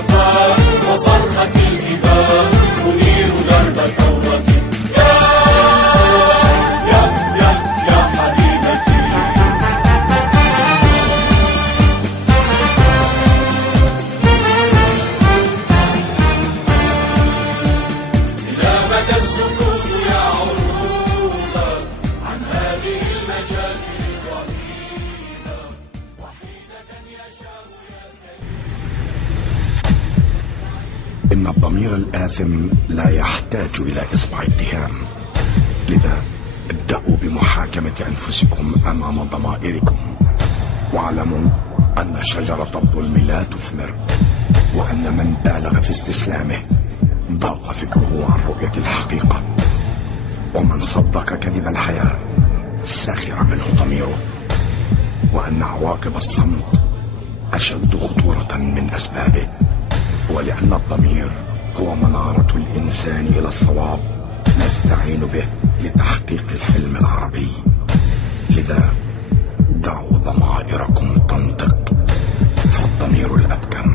الوفاء وصرخة الإباء تنير درب ثورة. يا حبيبتي إلى مدى السكوت يا عروبة عن هذه المجازر الرهيبة وحيدة يشاء يا سيد. إن الضمير الآثم لا يحتاج إلى إصبع اتهام، لذا ابدأوا بمحاكمة أنفسكم أمام ضمائركم، واعلموا أن شجرة الظلم لا تثمر، وأن من بالغ في استسلامه ضاق فكره عن رؤية الحقيقة، ومن صدق كذب الحياة سخر منه ضميره، وأن عواقب الصمت أشد خطورة من أسبابه، ولأن الضمير هو منارة الإنسان إلى الصواب نستعين به لتحقيق الحلم العربي. لذا دعوا ضمائركم تنطق، فالضمير الأبكم